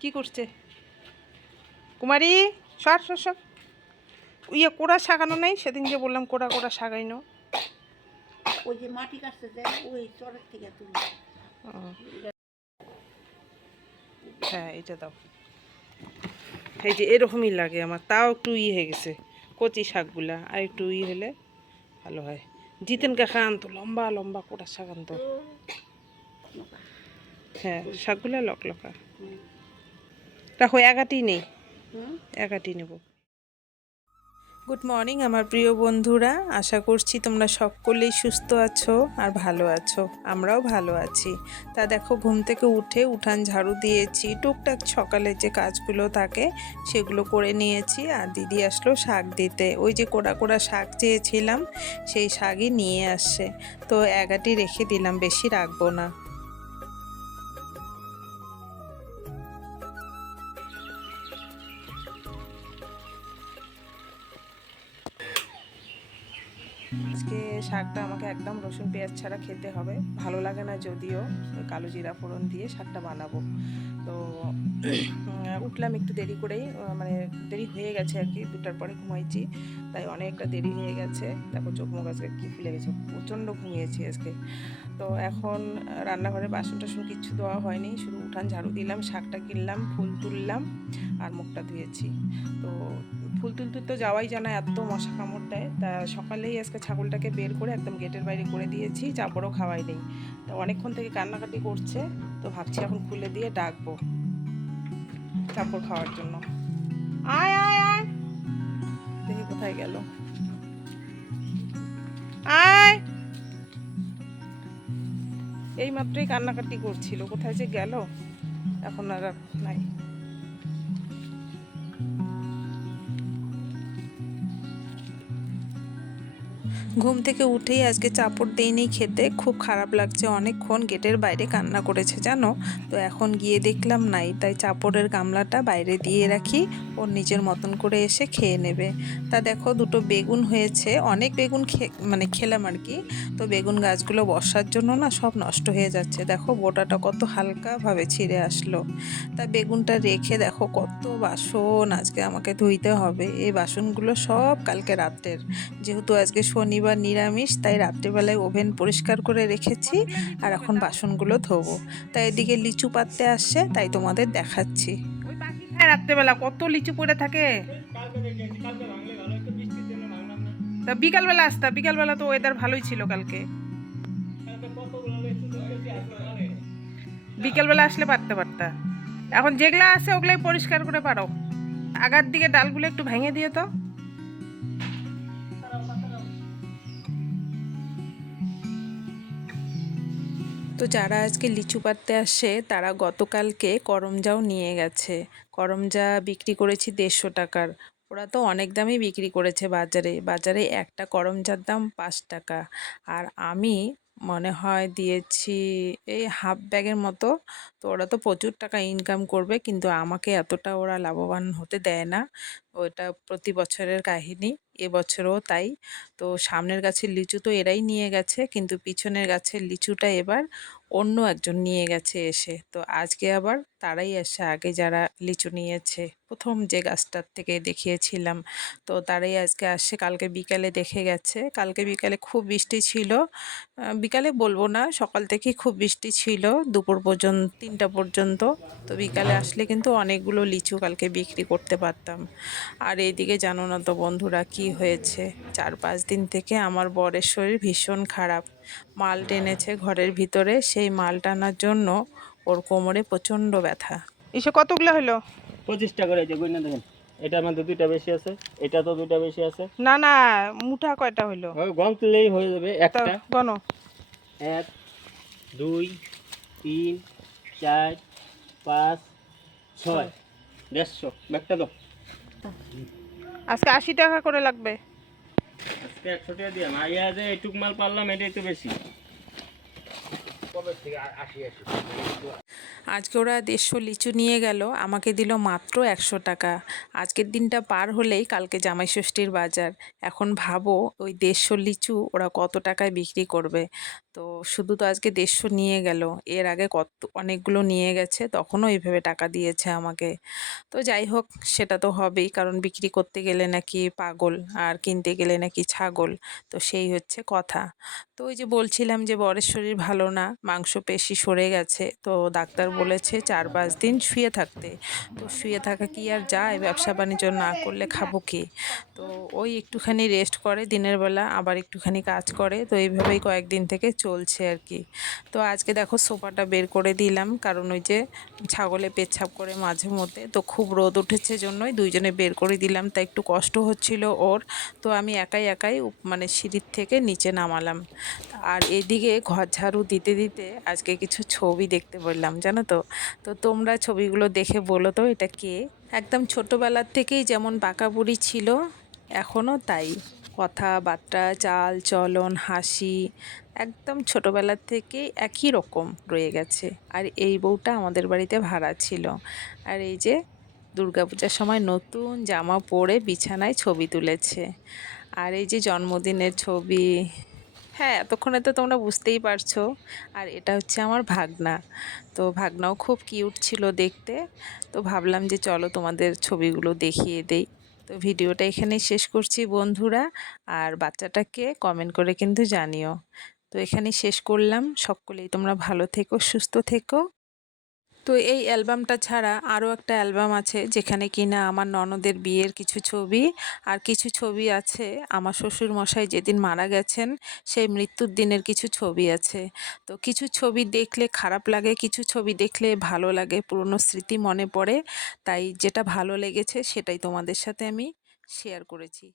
কি করছে? কুমারী সর সর সর। ইয়ে কোড়া শাকানো নেই? সেদিন যে বললাম কোড়া কোড়া শাকাইনো ওই যে মাটি কাটতে যায় ওই চরের থেকে তুলি। ও। হ্যাঁ এটা দাও। এই যে এরকমই লাগে আমার তাও একটু ই হয়ে গেছে। কচি শাকগুলা আর একটু ই হলে ভালো হয়। জিতেন কাকা আনতো লম্বা লম্বা কোটা শাক আনতো হ্যাঁ শাকগুলা লক লকা রাখো একাটি নেই। একাটি নেব। গুড মর্নিং আমার প্রিয় বন্ধুরা। আশা করছি তোমরা সকলেই সুস্থ আছো আর ভালো আছো। আমরাও ভালো আছি। তা দেখো, ঘুম থেকে উঠে উঠান ঝাড়ু দিয়েছি। টুকটাক সকালে যে কাজগুলো থাকে, সেগুলো করে নিয়েছি। আর দিদি আসলো শাক দিতে। ওই যে কোড়া কোড়া শাক চেয়েছিলাম, সেই শাকই নিয়ে আসছে। তো এগাটি রেখে দিলাম, বেশি রাখব না। শাকটা আমাকে একদম রসুন পেঁয়াজ ছাড়া খেতে হবে। ভালো লাগে না যদিও কালো জিরা ফোড়ন দিয়ে শাকটা বানাবো। তো উঠলাম একটু দেরি করেই মানে দেরি হয়ে গেছে আর কি, দুটার পরে ঘুমাইছি, তাই অনেকটা দেরি হয়ে গেছে। দেখো চোখ মুখ আজকে কী ফুলে গেছে, প্রচণ্ড ঘুমিয়েছি আজকে। তো এখন রান্নাঘরে বাসন টাসন কিচ্ছু দেওয়া হয়নি, শুধু উঠান ঝাড়ু দিলাম, শাকটা কিনলাম ফুল তুললাম, আর মুখটা ধুয়েছি। তো ফুল তুলতে তো যাওয়াই জানা এত মশা কামড় দেয়। তা সকালেই আজকে ছাগলটাকে বের করে একদম গেটের বাইরে করে দিয়েছি, চাপড়ও খাওয়াই নেই। তো অনেকক্ষণ থেকে কান্নাকাটি করছে, তো ভাবছি এখন খুলে দিয়ে ডাকবো চাপড় খাওয়ার জন্য। আয় আয় আয়! দেখি কোথায় গেল। আয়! এই মাত্রই কান্নাকাটি করছিল, কোথায় যে গেল, এখন আর আর নাই। ঘুম থেকে উঠেই আজকে চাপড় দেইনি খেতে। খুব খারাপ লাগছে। অনেকক্ষণ গেটের বাইরে কান্না করেছে, জানো? তো এখন গিয়ে দেখলাম নাই, তাই চাপড়ের গামলাটা বাইরে দিয়ে রাখি। ওর নিজের মতন করে এসে খেয়ে নেবে। তা দেখো, দুটো বেগুন হয়েছে। অনেক বেগুন মানে খেলাম আর কি। তো বেগুন গাছগুলো বর্ষার জন্য না সব নষ্ট হয়ে যাচ্ছে। দেখো, বোটাটা কত হালকাভাবে ছিঁড়ে আসলো। তা বেগুনটা রেখে দেখো, কত বাসন আজকে আমাকে ধুইতে হবে। এই বাসনগুলো সব কালকে রাতের যেহেতু আজকে শনিবার নিরামিষ, তাই রাত্রিবেলায় ওভেন পরিষ্কার করে রেখেছি আর এখন বাসনগুলো ধোবো। তাই এদিকে লিচু পাততে আসছে, তাই তোমাদের দেখাচ্ছি। রাত্রেবেলা, কত লিচু পড়ে থাকে। তা বিকালবেলা আসতা বিকালবেলা তো ওয়েদার ভালোই ছিল কালকে। বিকেলবেলা আসলে পারতে পারতা। এখন যেগুলা আছে ওগুলাই পরিষ্কার করে পারো। আগার দিকে ডালগুলো একটু ভেঙে দিয়ে তো। তো যারা আজকে লিচু পাড়তে আসে, তারা গতকালকে করমজাও নিয়ে গেছে। করমজা বিক্রি করেছি দেড়শো টাকার। ওরা তো অনেক দামই বিক্রি করেছে বাজারে। বাজারে একটা করমজার দাম পাঁচ টাকা। আর আমি মনে হয় দিয়েছি এই হাফ ব্যাগের মতো। তো ওরা তো প্রচুর টাকা ইনকাম করবে, কিন্তু আমাকে এতটা ওরা লাভবান হতে দেয় না। ওটা প্রতি বছরের কাহিনী এবছরও তাই। তো সামনের গাছের লিচু তো এরাই নিয়ে গেছে, কিন্তু পিছনের গাছের লিচুটা এবার অন্য একজন নিয়ে গেছে এসে। তো আজকে আবার তারাই এসে আগে যারা লিচু নিয়েছে, প্রথম যে গাছটার থেকে দেখিয়েছিলাম, তো তারাই আজকে আসছে কালকে বিকালে দেখে গেছে। কালকে বিকালে খুব বৃষ্টি ছিল। বিকালে বলব না, সকাল থেকেই খুব বৃষ্টি ছিল, দুপুর পর্যন্ত, তিনটা পর্যন্ত। তো বিকালে আসলে কিন্তু অনেকগুলো লিচু কালকে বিক্রি করতে পারতাম। আর এইদিকে জানো না তো বন্ধুরা কি হয়েছে? চার পাঁচ দিন থেকে আমার বরের শরীর ভীষণ খারাপ। মাল টেনেছে ঘরের ভিতরে সেই মাল টানার জন্য ওর কোমরে প্রচণ্ড ব্যথা। এসে কতগুলো হলো? পঁচিশটা করে যে গুইনা দেখেন। এটার মধ্যে দুইটা বেশি আছে এটা তো দুইটা বেশি আছে। না না মুঠা কয়টা হইল ওই গম হয়ে যাবে একটা। গণ এক দুই তিন চার পাঁচ ছয়। দেড়শো ব্যাগটা দাও। আজকে আশি টাকা করে লাগবে। আজকে একশো টাকা দিয়ে মাইয়া যে এইটুক মাল পারলাম এটা তো বেশি। আজকে ওরা দেড়শো লিচু নিয়ে গেল, আমাকে দিল মাত্র একশো টাকা। আজকের দিনটা পার হলেই কালকে জামাই ষষ্ঠীর বাজার। এখন ভাবো ওই দেড়শো লিচু ওরা কত টাকায় বিক্রি করবে। তো শুধু তো আজকে দেড়শো নিয়ে গেল, এর আগে কত অনেকগুলো নিয়ে গেছে, তখনও এইভাবে টাকা দিয়েছে আমাকে। তো যাই হোক, সেটা তো হবেই, কারণ বিক্রি করতে গেলে নাকি পাগল, আর কিনতে গেলে নাকি ছাগল, তো সেই হচ্ছে কথা। তো ওই যে বলছিলাম যে বরের শরীর ভালো না মাংস পেশি সরে গেছে। তো ডাক্তার বলেছে চার পাঁচ দিন শুয়ে থাকতে। তো শুয়ে থাকা কি আর যায়? ব্যবসা বাণিজ্য না করলে খাব কি? তো ওই একটুখানি রেস্ট করে দিনের বেলা, আবার একটুখানি কাজ করে। তো এইভাবেই কয়েকদিন থেকে চলছে আর কি। তো আজকে দেখো সোফাটা বের করে দিলাম, কারণ ওই যে ছাগলে পেচ্ছাপ করে মাঝে মধ্যে। তো খুব রোদ উঠেছে জন্যই দুইজনে বের করে দিলাম তা একটু কষ্ট হচ্ছিল ওর। তো আমি একাই একাই মানে সিঁড়ির থেকে নিচে নামালাম। আর এদিকে ঘর ঝাড়ু দিতে দিতে আজকে কিছু ছবি দেখতে বললাম, জানো তো? তো তোমরা ছবিগুলো দেখে বলো তো এটা কে? একদম ছোটোবেলার থেকেই যেমন বাঁকা বুড়ি ছিল, এখনও তাই। কথাবার্তা, চাল, চলন, হাসি, একদম ছোটোবেলার থেকে একই রকম রয়ে গেছে। আর এই বউটা আমাদের বাড়িতে ভাড়া ছিল। আর এই যে দুর্গাপূজার সময় নতুন জামা পরে বিছানায় ছবি তুলেছে। আর এই যে জন্মদিনের ছবি হ্যাঁ এতক্ষণে তো তোমরা বুঝতেই পারছ। আর এটা হচ্ছে আমার ভাগনা। তো ভাগনাও খুব কিউট ছিল দেখতে। তো ভাবলাম যে চলো তোমাদের ছবিগুলো দেখিয়ে দেই। তো ভিডিওটা এখানে শেষ করছি বন্ধুরা। আর বাচ্চাটাকে কমেন্ট করে কিন্তু জানিও। তো এখানে শেষ করলাম। সকলেই তোমরা ভালো থেকো, সুস্থ থেকো। তো এই অ্যালবামটা ছাড়া আরও একটা অ্যালবাম আছে যেখানে কিনা আমার ননদের বিয়ের কিছু ছবি আর কিছু ছবি আছে। আমার শ্বশুর মশাই যেদিন মারা গেছেন, সেই মৃত্যুর দিনের কিছু ছবি আছে। তো কিছু ছবি দেখলে খারাপ লাগে, কিছু ছবি দেখলে ভালো লাগে, পুরনো স্মৃতি মনে পড়ে। তাই যেটা ভালো লেগেছে সেটাই তোমাদের সাথে আমি শেয়ার করেছি।